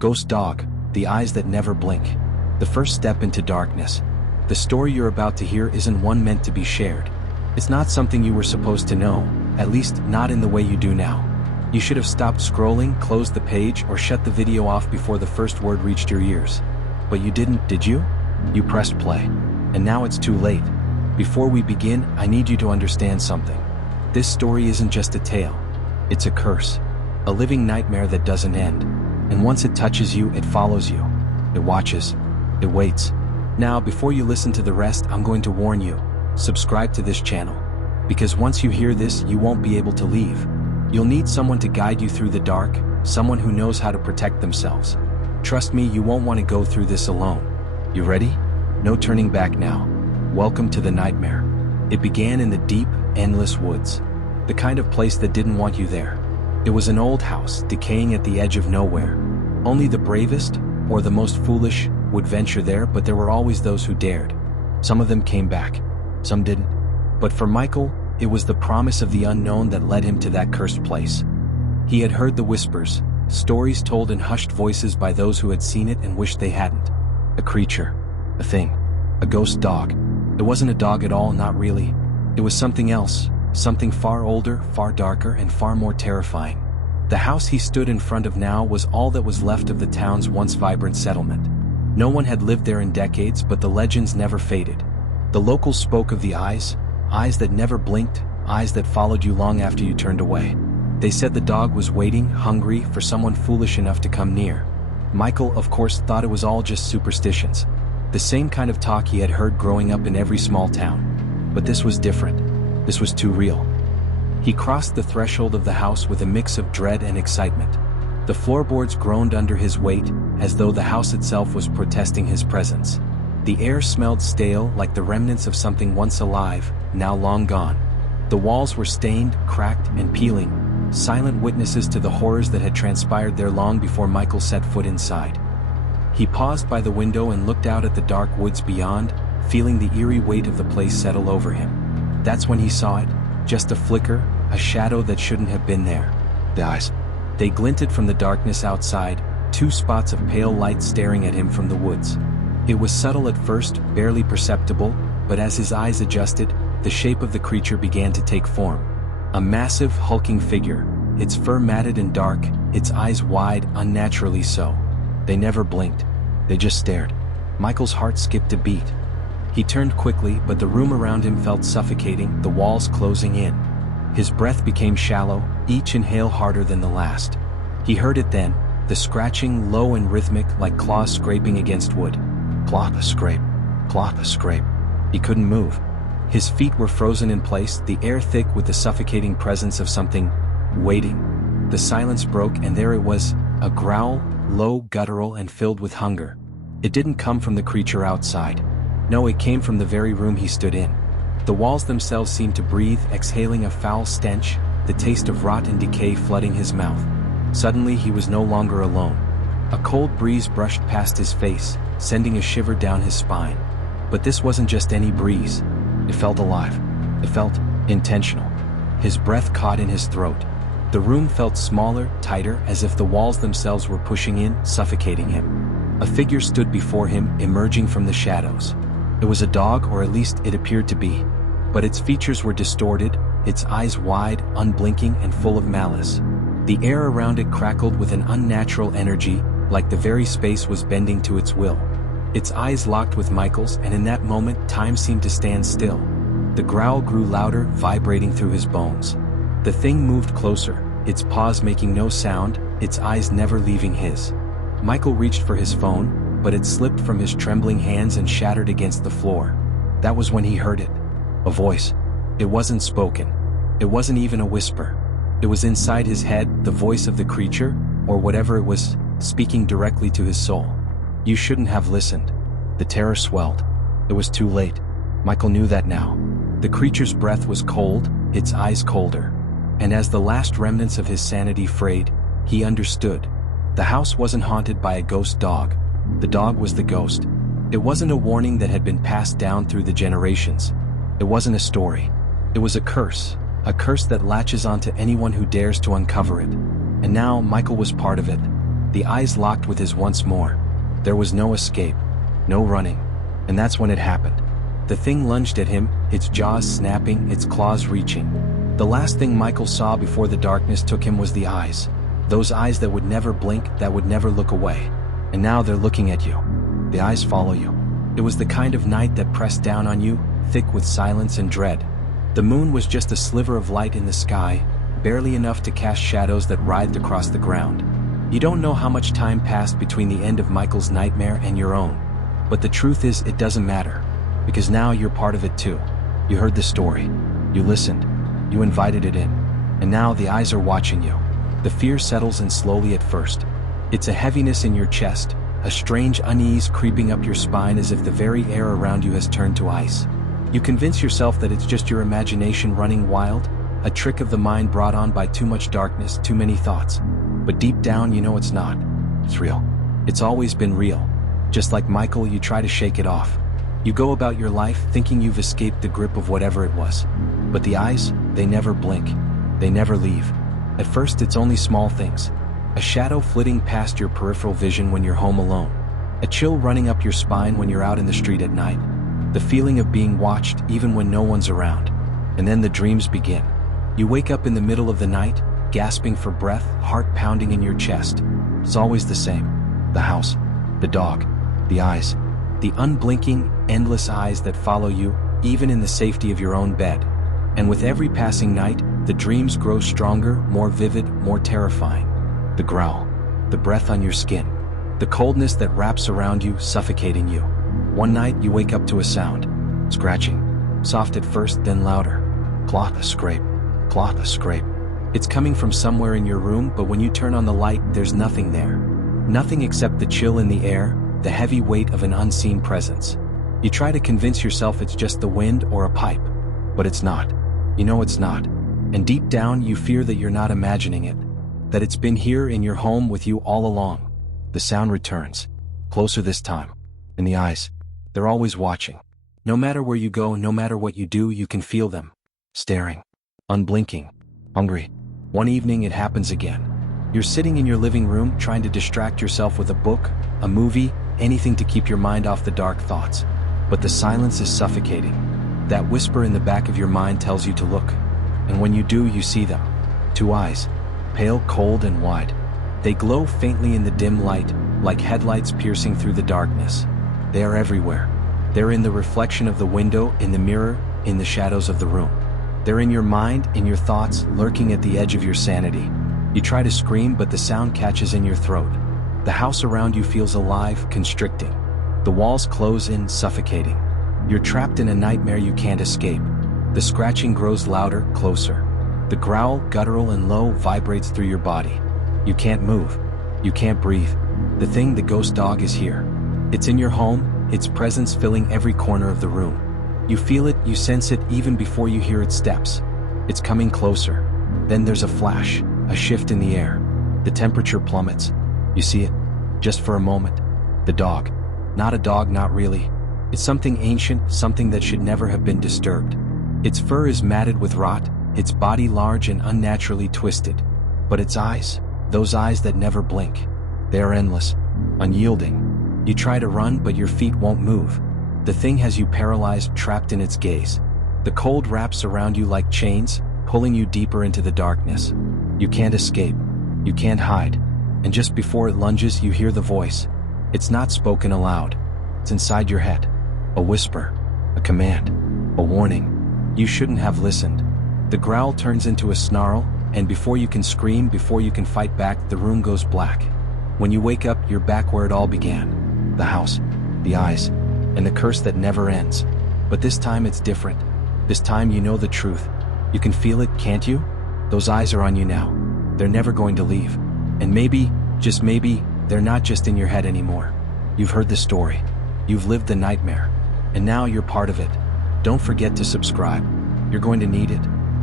Ghost Dog, The Eyes That Never Blink. The first step into darkness. The story you're about to hear isn't one meant to be shared. It's not something you were supposed to know, at least not in the way you do now. You should have stopped scrolling, closed the page, or shut the video off before the first word reached your ears. But you didn't, did you? You pressed play. And now it's too late. Before we begin, I need you to understand something. This story isn't just a tale. It's a curse. A living nightmare that doesn't end. And once it touches you, it follows you. It watches. It waits. Now, before you listen to the rest, I'm going to warn you. Subscribe to this channel. Because once you hear this, you won't be able to leave. You'll need someone to guide you through the dark, someone who knows how to protect themselves. Trust me, you won't want to go through this alone. You ready? No turning back now. Welcome to the nightmare. It began in the deep, endless woods. The kind of place that didn't want you there. It was an old house, decaying at the edge of nowhere. Only the bravest, or the most foolish, would venture there, but there were always those who dared. Some of them came back. Some didn't. But for Michael, it was the promise of the unknown that led him to that cursed place. He had heard the whispers, stories told in hushed voices by those who had seen it and wished they hadn't. A creature. A thing. A ghost dog. It wasn't a dog at all, not really. It was something else. Something far older, far darker, and far more terrifying. The house he stood in front of now was all that was left of the town's once vibrant settlement. No one had lived there in decades, but the legends never faded. The locals spoke of the eyes that never blinked, eyes that followed you long after you turned away. They said the dog was waiting, hungry, for someone foolish enough to come near. Michael, of course, thought it was all just superstitions. The same kind of talk he had heard growing up in every small town. But this was different. This was too real. He crossed the threshold of the house with a mix of dread and excitement. The floorboards groaned under his weight, as though the house itself was protesting his presence. The air smelled stale, like the remnants of something once alive, now long gone. The walls were stained, cracked, and peeling, silent witnesses to the horrors that had transpired there long before Michael set foot inside. He paused by the window and looked out at the dark woods beyond, feeling the eerie weight of the place settle over him. That's when he saw it, just a flicker, a shadow that shouldn't have been there. The eyes. They glinted from the darkness outside, two spots of pale light staring at him from the woods. It was subtle at first, barely perceptible, but as his eyes adjusted, the shape of the creature began to take form. A massive, hulking figure, its fur matted and dark, its eyes wide, unnaturally so. They never blinked. They just stared. Michael's heart skipped a beat. He turned quickly, but the room around him felt suffocating, the walls closing in. His breath became shallow, each inhale harder than the last. He heard it then, the scratching, low and rhythmic, like claws scraping against wood. Plop, scrape. Plop, scrape. He couldn't move. His feet were frozen in place, the air thick with the suffocating presence of something waiting. The silence broke, and there it was, a growl, low, guttural, and filled with hunger. It didn't come from the creature outside. No, it came from the very room he stood in. The walls themselves seemed to breathe, exhaling a foul stench, the taste of rot and decay flooding his mouth. Suddenly he was no longer alone. A cold breeze brushed past his face, sending a shiver down his spine. But this wasn't just any breeze. It felt alive. It felt intentional. His breath caught in his throat. The room felt smaller, tighter, as if the walls themselves were pushing in, suffocating him. A figure stood before him, emerging from the shadows. It was a dog, or at least it appeared to be. But its features were distorted, its eyes wide, unblinking, and full of malice. The air around it crackled with an unnatural energy, like the very space was bending to its will. Its eyes locked with Michael's, and in that moment, time seemed to stand still. The growl grew louder, vibrating through his bones. The thing moved closer, its paws making no sound, its eyes never leaving his. Michael reached for his phone, but it slipped from his trembling hands and shattered against the floor. That was when he heard it. A voice. It wasn't spoken. It wasn't even a whisper. It was inside his head, the voice of the creature, or whatever it was, speaking directly to his soul. You shouldn't have listened. The terror swelled. It was too late. Michael knew that now. The creature's breath was cold, its eyes colder. And as the last remnants of his sanity frayed, he understood. The house wasn't haunted by a ghost dog. The dog was the ghost. It wasn't a warning that had been passed down through the generations. It wasn't a story. It was a curse that latches onto anyone who dares to uncover it. And now Michael was part of it. The eyes locked with his once more. There was no escape, no running. And that's when it happened. The thing lunged at him, its jaws snapping, its claws reaching. The last thing Michael saw before the darkness took him was the eyes. Those eyes that would never blink, that would never look away. And now they're looking at you. The eyes follow you. It was the kind of night that pressed down on you, thick with silence and dread. The moon was just a sliver of light in the sky, barely enough to cast shadows that writhed across the ground. You don't know how much time passed between the end of Michael's nightmare and your own. But the truth is, it doesn't matter. Because now you're part of it too. You heard the story. You listened. You invited it in. And now the eyes are watching you. The fear settles in slowly at first. It's a heaviness in your chest, a strange unease creeping up your spine as if the very air around you has turned to ice. You convince yourself that it's just your imagination running wild, a trick of the mind brought on by too much darkness, too many thoughts. But deep down you know it's not. It's real. It's always been real. Just like Michael, you try to shake it off. You go about your life thinking you've escaped the grip of whatever it was. But the eyes, they never blink. They never leave. At first it's only small things. A shadow flitting past your peripheral vision when you're home alone. A chill running up your spine when you're out in the street at night. The feeling of being watched even when no one's around. And then the dreams begin. You wake up in the middle of the night, gasping for breath, heart pounding in your chest. It's always the same. The house, the dog, the eyes. The unblinking, endless eyes that follow you, even in the safety of your own bed. And with every passing night, the dreams grow stronger, more vivid, more terrifying. The growl, the breath on your skin, the coldness that wraps around you, suffocating you. One night you wake up to a sound. Scratching. Soft at first, then louder. Cloth, a scrape. Cloth, a scrape. It's coming from somewhere in your room, but when you turn on the light, there's nothing there. Nothing except the chill in the air, the heavy weight of an unseen presence. You try to convince yourself it's just the wind or a pipe. But it's not. You know it's not. And deep down you fear that you're not imagining it. That it's been here in your home with you all along. The sound returns. Closer this time. And the eyes. They're always watching. No matter where you go, no matter what you do, you can feel them. Staring. Unblinking. Hungry. One evening it happens again. You're sitting in your living room trying to distract yourself with a book, a movie, anything to keep your mind off the dark thoughts. But the silence is suffocating. That whisper in the back of your mind tells you to look. And when you do, you see them. Two eyes. Pale, cold, and wide. They glow faintly in the dim light, like headlights piercing through the darkness. They are everywhere. They're in the reflection of the window, in the mirror, in the shadows of the room. They're in your mind, in your thoughts, lurking at the edge of your sanity. You try to scream, but the sound catches in your throat. The house around you feels alive, constricting. The walls close in, suffocating. You're trapped in a nightmare you can't escape. The scratching grows louder, closer. The growl, guttural and low, vibrates through your body. You can't move. You can't breathe. The thing, the ghost dog, is here. It's in your home, its presence filling every corner of the room. You feel it, you sense it even before you hear its steps. It's coming closer. Then there's a flash, a shift in the air. The temperature plummets. You see it, just for a moment. The dog. Not a dog, not really. It's something ancient, something that should never have been disturbed. Its fur is matted with rot, its body large and unnaturally twisted. But its eyes, those eyes that never blink. They are endless, unyielding. You try to run, but your feet won't move. The thing has you paralyzed, trapped in its gaze. The cold wraps around you like chains, pulling you deeper into the darkness. You can't escape. You can't hide. And just before it lunges, you hear the voice. It's not spoken aloud. It's inside your head. A whisper. A command. A warning. You shouldn't have listened. The growl turns into a snarl, and before you can scream, before you can fight back, the room goes black. When you wake up, you're back where it all began. The house. The eyes. And the curse that never ends. But this time it's different. This time you know the truth. You can feel it, can't you? Those eyes are on you now. They're never going to leave. And maybe, just maybe, they're not just in your head anymore. You've heard the story. You've lived the nightmare. And now you're part of it. Don't forget to subscribe. You're going to need it.